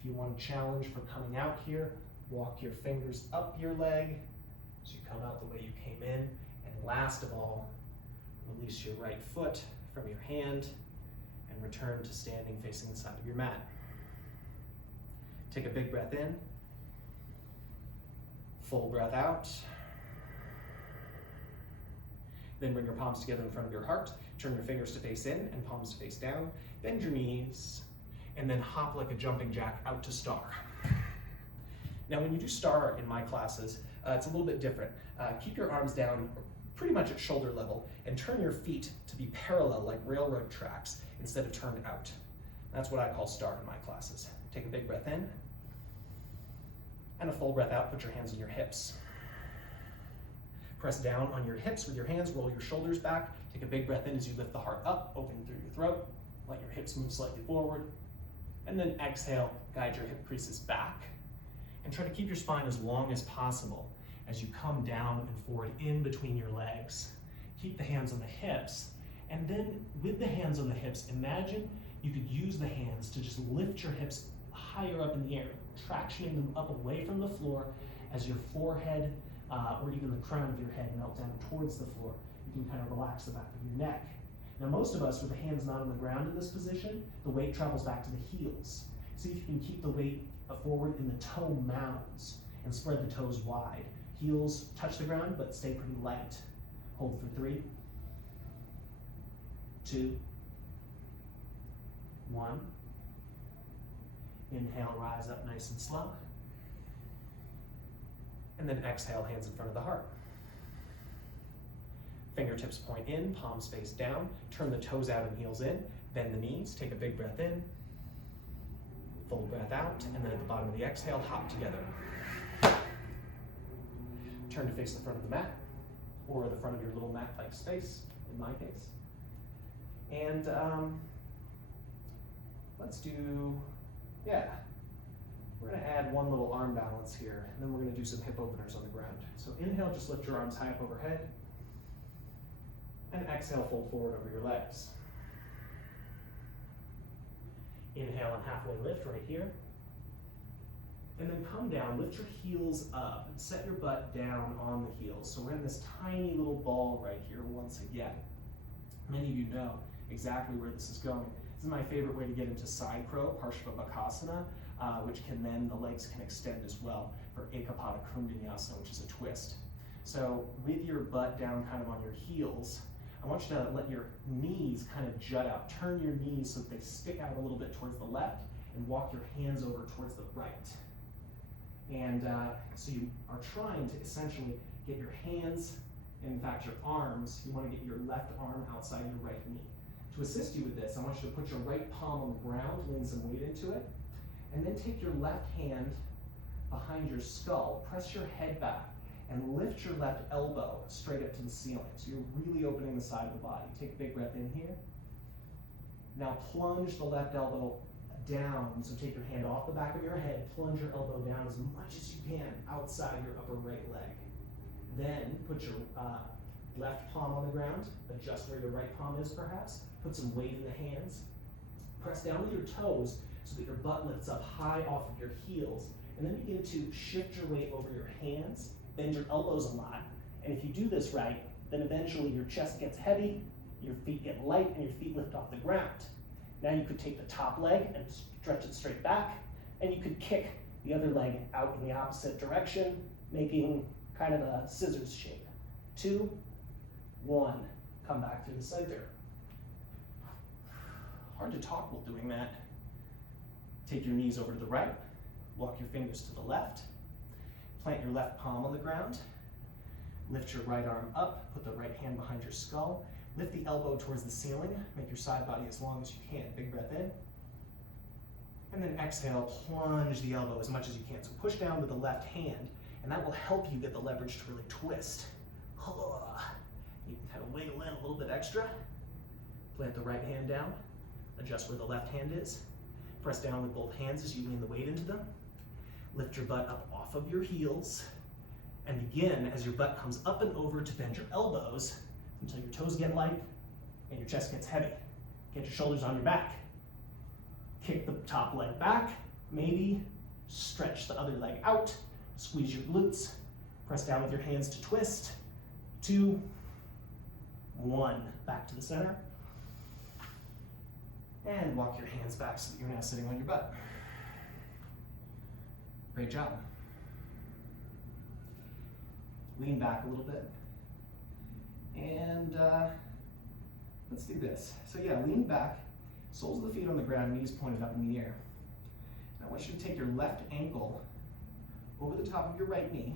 If you want to challenge for coming out here, walk your fingers up your leg so you come out the way you came in. And last of all, release your right foot from your hand and return to standing facing the side of your mat. Take a big breath in. Full breath out. Then bring your palms together in front of your heart. Turn your fingers to face in and palms to face down. Bend your knees and then hop like a jumping jack out to star. Now when you do star in my classes, it's a little bit different. Keep your arms down pretty much at shoulder level and turn your feet to be parallel like railroad tracks instead of turned out. That's what I call star in my classes. Take a big breath in. And a full breath out, put your hands on your hips. Press down on your hips with your hands, roll your shoulders back. Take a big breath in as you lift the heart up, open through your throat. Let your hips move slightly forward. And then exhale, guide your hip creases back. And try to keep your spine as long as possible as you come down and forward in between your legs. Keep the hands on the hips. And then with the hands on the hips, imagine you could use the hands to just lift your hips higher up in the air, tractioning them up away from the floor as your forehead or even the crown of your head melt down towards the floor. You can kind of relax the back of your neck. Now most of us with the hands not on the ground in this position, the weight travels back to the heels. See if you can keep the weight forward in the toe mounds and spread the toes wide. Heels touch the ground but stay pretty light. Hold for 3, 2, 1. Inhale, rise up nice and slow. And then exhale, hands in front of the heart. Fingertips point in, palms face down. Turn the toes out and heels in. Bend the knees, take a big breath in. Full breath out, and then at the bottom of the exhale, hop together. Turn to face the front of the mat, or the front of your little mat-like space, in my case. And let's do, we're gonna add one little arm balance here, and then we're gonna do some hip openers on the ground. So inhale, just lift your arms high up overhead, and exhale, fold forward over your legs. Inhale and halfway lift right here. And then come down, lift your heels up, and set your butt down on the heels. So we're in this tiny little ball right here once again. Many of you know exactly where this is going. This is my favorite way to get into side crow, Parshva, which can then, the legs can extend as well for Ekapada Kundanyasana, which is a twist. So with your butt down kind of on your heels, I want you to let your knees kind of jut out. Turn your knees so that they stick out a little bit towards the left and walk your hands over towards the right. And so you are trying to essentially get your hands, and in fact your arms, you want to get your left arm outside your right knee. To assist you with this, I want you to put your right palm on the ground, lean some weight into it, and then take your left hand behind your skull, press your head back, and lift your left elbow straight up to the ceiling. So you're really opening the side of the body. Take a big breath in here. Now plunge the left elbow down. So take your hand off the back of your head, plunge your elbow down as much as you can outside your upper right leg. Then put your left palm on the ground, adjust where your right palm is perhaps, put some weight in the hands, press down with your toes so that your butt lifts up high off of your heels And then begin to shift your weight over your hands, bend your elbows a lot. And if you do this right, then eventually your chest gets heavy, your feet get light, and your feet lift off the ground. Now you could take the top leg and stretch it straight back, and you could kick the other leg out in the opposite direction, making kind of a scissors shape. 2, 1, come back through the center. Hard to talk while doing that. Take your knees over to the right, walk your fingers to the left, plant your left palm on the ground, lift your right arm up, put the right hand behind your skull, lift the elbow towards the ceiling, make your side body as long as you can. Big breath in. And then exhale, plunge the elbow as much as you can. So push down with the left hand, and that will help you get the leverage to really twist. You can kind of wiggle in a little bit extra. Plant the right hand down, adjust where the left hand is. Press down with both hands as you lean the weight into them. Lift your butt up off of your heels, and begin as your butt comes up and over to bend your elbows until your toes get light and your chest gets heavy. Get your shoulders on your back. Kick the top leg back, maybe stretch the other leg out, squeeze your glutes, press down with your hands to twist. 2, 1, back to the center. And walk your hands back so that you're now sitting on your butt. Great job. Lean back a little bit. And let's do this. So yeah, lean back, soles of the feet on the ground, knees pointed up in the air. Now I want you to take your left ankle over the top of your right knee,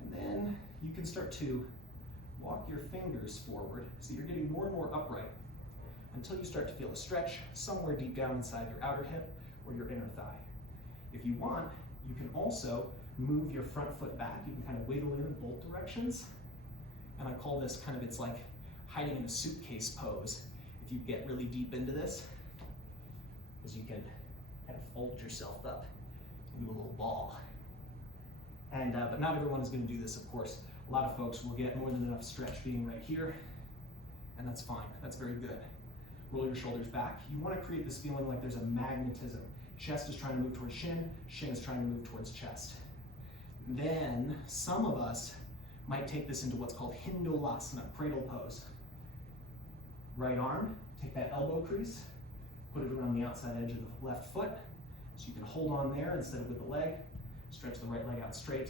and then you can start to walk your fingers forward so you're getting more and more upright until you start to feel a stretch somewhere deep down inside your outer hip or your inner thigh. If you want, you can also move your front foot back. You can kind of wiggle in both directions. And I call this kind of, it's like hiding in a suitcase pose. If you get really deep into this, is you can kind of fold yourself up into a little ball. And but not everyone is going to do this, of course. A lot of folks will get more than enough stretch being right here, and that's fine. That's very good. Roll your shoulders back. You want to create this feeling like there's a magnetism. Chest is trying to move towards shin, shin is trying to move towards chest. Then some of us might take this into what's called Hindolasana, cradle pose. Right arm, take that elbow crease, put it around the outside edge of the left foot, so you can hold on there instead of with the leg. Stretch the right leg out straight,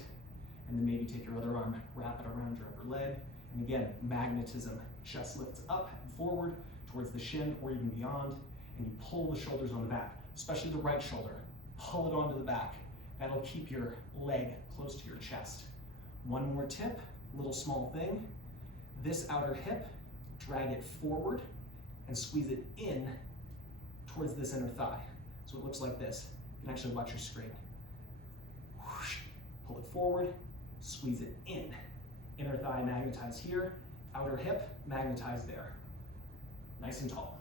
and then maybe take your other arm, wrap it around your upper leg. And again, magnetism. Chest lifts up and forward towards the shin or even beyond, and you pull the shoulders on the back, especially the right shoulder. Pull it onto the back. That'll keep your leg close to your chest. One more tip, little small thing. This outer hip, drag it forward and squeeze it in towards this inner thigh. So it looks like this. You can actually watch your screen. Whoosh. Pull it forward, squeeze it in. Inner thigh magnetized here, outer hip magnetized there. Nice and tall.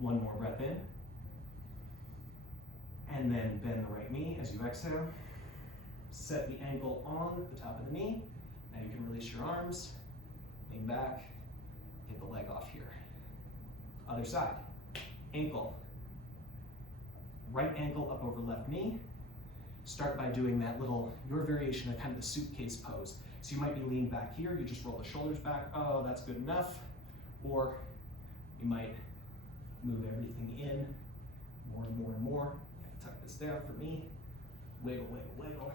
One more breath in. And then bend the right knee as you exhale. Set the ankle on the top of the knee. Now you can release your arms, lean back, get the leg off here. Other side. Ankle. Right ankle up over left knee. Start by doing that little, your variation of kind of the suitcase pose. So you might be leaned back here, you just roll the shoulders back. Oh, that's good enough. Or you might move everything in more and more and more. Tuck this down for me. Wiggle, wiggle, wiggle.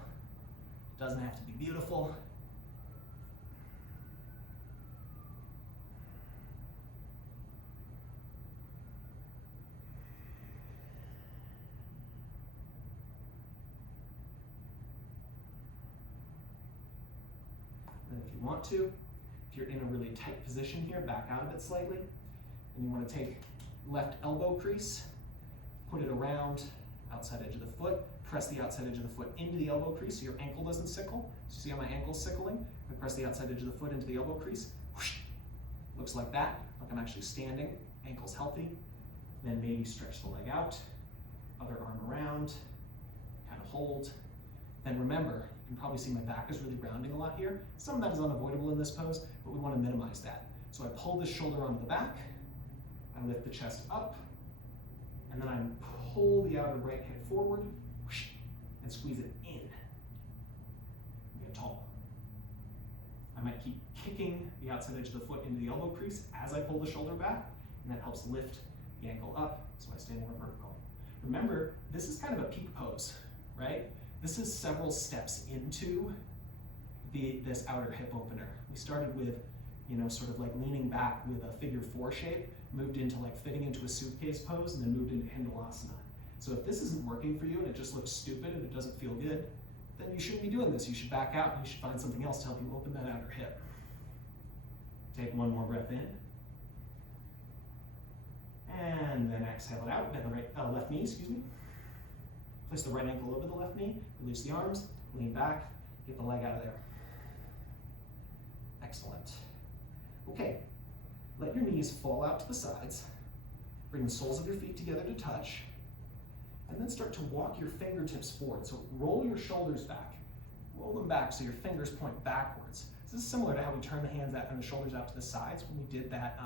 Doesn't have to be beautiful. And if you want to, if you're in a really tight position here, back out of it slightly, and you want to take left elbow crease, put it around outside edge of the foot, press the outside edge of the foot into the elbow crease so your ankle doesn't sickle. So you see how my ankle's sickling? I press the outside edge of the foot into the elbow crease. Whoosh. Looks like that, like I'm actually standing, ankle's healthy. Then maybe stretch the leg out, other arm around, kind of hold. Then remember, you can probably see my back is really rounding a lot here. Some of that is unavoidable in this pose, but we want to minimize that. So I pull this shoulder onto the back, I lift the chest up, and then I pull the outer right hip forward, whoosh, and squeeze it in. Get tall. I might keep kicking the outside edge of the foot into the elbow crease as I pull the shoulder back, and that helps lift the ankle up so I stay more vertical. Remember, this is kind of a peak pose, right? This is several steps into this outer hip opener. We started with, sort of like leaning back with a figure 4 shape, moved into like fitting into a suitcase pose, and then moved into Hindalasana. So if this isn't working for you and it just looks stupid and it doesn't feel good, then you shouldn't be doing this. You should back out and you should find something else to help you open that outer hip. Take one more breath in. And then exhale it out, bend the left knee, Place the right ankle over the left knee, release the arms, lean back, get the leg out of there. Excellent. Okay, let your knees fall out to the sides, bring the soles of your feet together to touch, and then start to walk your fingertips forward. So roll your shoulders back. Roll them back so your fingers point backwards. This is similar to how we turn the hands out and the shoulders out to the sides when we did that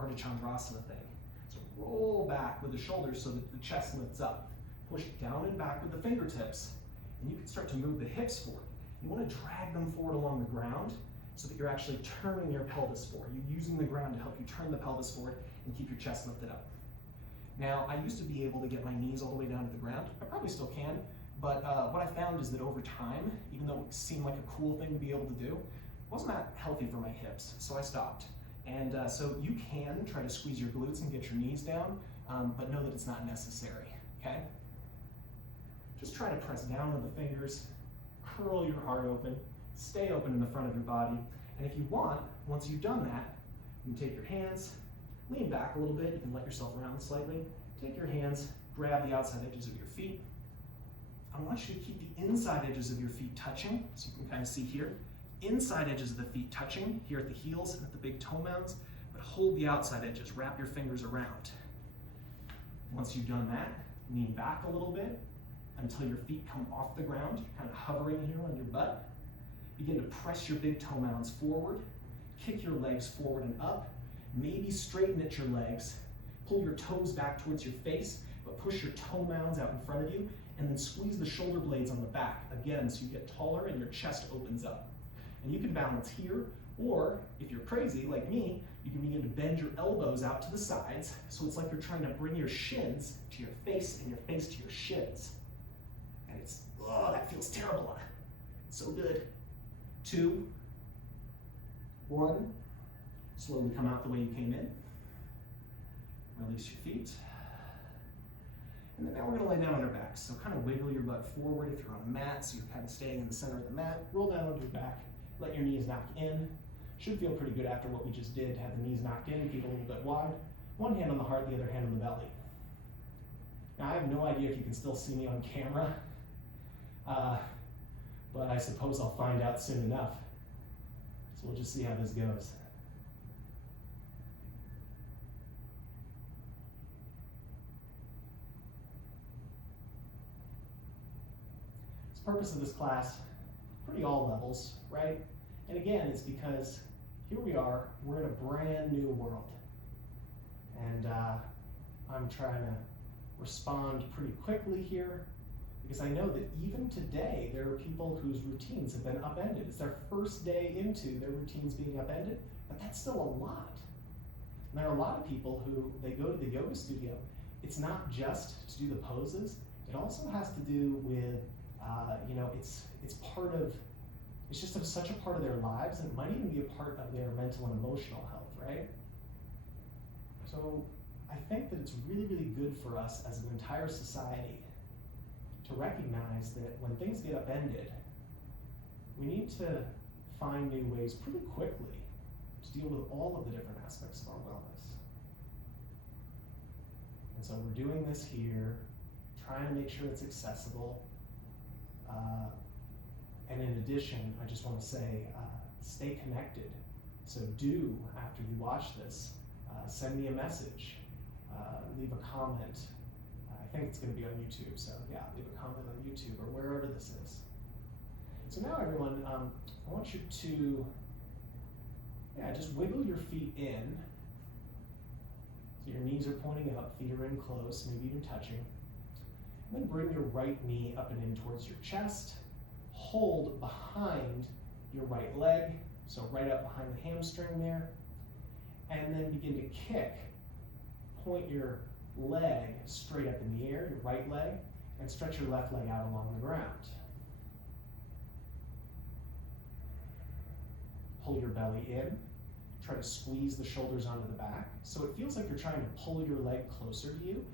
Ardha Chandrasana thing. So roll back with the shoulders so that the chest lifts up. Push down and back with the fingertips, and you can start to move the hips forward. You want to drag them forward along the ground so that you're actually turning your pelvis forward. You're using the ground to help you turn the pelvis forward and keep your chest lifted up. Now, I used to be able to get my knees all the way down to the ground. I probably still can, but what I found is that over time, even though it seemed like a cool thing to be able to do, it wasn't that healthy for my hips, so I stopped. And so you can try to squeeze your glutes and get your knees down, but know that it's not necessary, okay? Just try to press down with the fingers, curl your heart open, stay open in the front of your body, and if you want, once you've done that, you can take your hands, lean back a little bit, you can let yourself round slightly, take your hands, grab the outside edges of your feet. I want you to keep the inside edges of your feet touching, so you can kind of see here. Inside edges of the feet touching, here at the heels and at the big toe mounds, but hold the outside edges, wrap your fingers around. Once you've done that, lean back a little bit until your feet come off the ground, kind of hovering here on your butt. Begin to press your big toe mounds forward, kick your legs forward and up, maybe straighten at your legs, pull your toes back towards your face, but push your toe mounds out in front of you, and then squeeze the shoulder blades on the back, again, so you get taller and your chest opens up. And you can balance here, or if you're crazy like me, you can begin to bend your elbows out to the sides, so it's like you're trying to bring your shins to your face and your face to your shins. And it's, oh, that feels terrible. It's so good. 2, 1, slowly come out the way you came in. Release your feet. And then now we're gonna lay down on our backs. So kind of wiggle your butt forward if you're on a mat, so you're kind of staying in the center of the mat. Roll down onto your back, let your knees knock in. Should feel pretty good after what we just did, have the knees knocked in, feet a little bit wide. One hand on the heart, the other hand on the belly. Now I have no idea if you can still see me on camera, but I suppose I'll find out soon enough. So we'll just see how this goes. The purpose of this class, pretty all levels, right? And again, it's because here we are, we're in a brand new world. And I'm trying to respond pretty quickly here because I know that even today, there are people whose routines have been upended. It's their first day into their routines being upended, but that's still a lot. And there are a lot of people who, they go to the yoga studio. It's not just to do the poses, it also has to do with it's part of, it's just such a part of their lives, and it might even be a part of their mental and emotional health, right? So I think that it's really, really good for us as an entire society to recognize that when things get upended, we need to find new ways pretty quickly to deal with all of the different aspects of our wellness. And so we're doing this here, trying to make sure it's accessible. And in addition, I just want to say, stay connected. So do, after you watch this, send me a message, leave a comment. I think it's going to be on YouTube, so yeah, leave a comment on YouTube or wherever this is. So now everyone, I want you to, just wiggle your feet in. So Your knees are pointing up, feet are in close, maybe even touching. And then bring your right knee up and in towards your chest. Hold behind your right leg, so right up behind the hamstring there. And then begin to kick. Point your leg straight up in the air, your right leg, and stretch your left leg out along the ground. Pull your belly in. Try to squeeze the shoulders onto the back. So it feels like you're trying to pull your leg closer to you,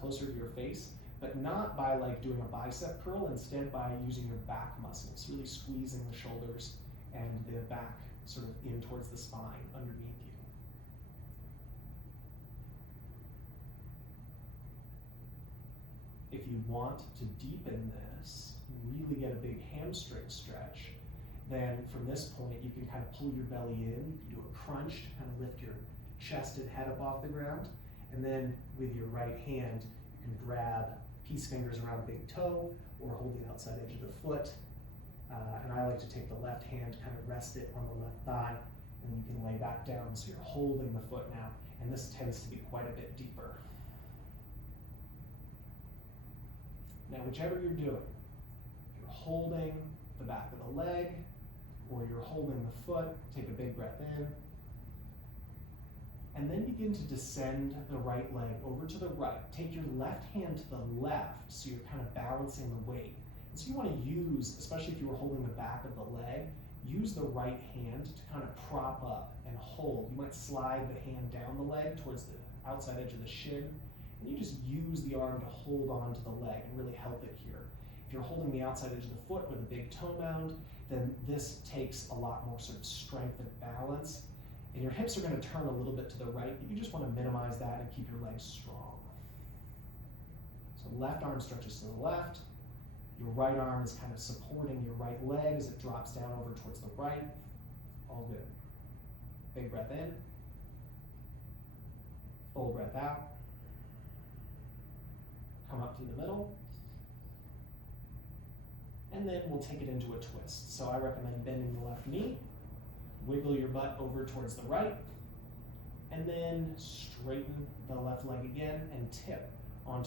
closer to your face, but not by like doing a bicep curl, instead by using your back muscles, really squeezing the shoulders and the back sort of in towards the spine underneath you. If you want to deepen this, really get a big hamstring stretch, then from this point you can kind of pull your belly in, you can do a crunch to kind of lift your chest and head up off the ground, and then with your right hand you can grab peace fingers around the big toe or hold the outside edge of the foot, and I like to take the left hand, kind of rest it on the left thigh, and you can lay back down so you're holding the foot now, and this tends to be quite a bit deeper. Now whichever you're doing, you're holding the back of the leg or you're holding the foot, take a big breath in, and then begin to descend the right leg over to the right. Take your left hand to the left so you're kind of balancing the weight. And so you want to use, especially if you were holding the back of the leg, use the right hand to kind of prop up and hold. You might slide the hand down the leg towards the outside edge of the shin, and you just use the arm to hold on to the leg and really help it here. If you're holding the outside edge of the foot with a big toe mound, then this takes a lot more sort of strength and balance. And your hips are going to turn a little bit to the right, but you just want to minimize that and keep your legs strong. So left arm stretches to the left. Your right arm is kind of supporting your right leg as it drops down over towards the right. All good. Big breath in. Full breath out. Come up to the middle. And then we'll take it into a twist. So I recommend bending the left knee, wiggle your butt over towards the right, and then straighten the left leg again and tip onto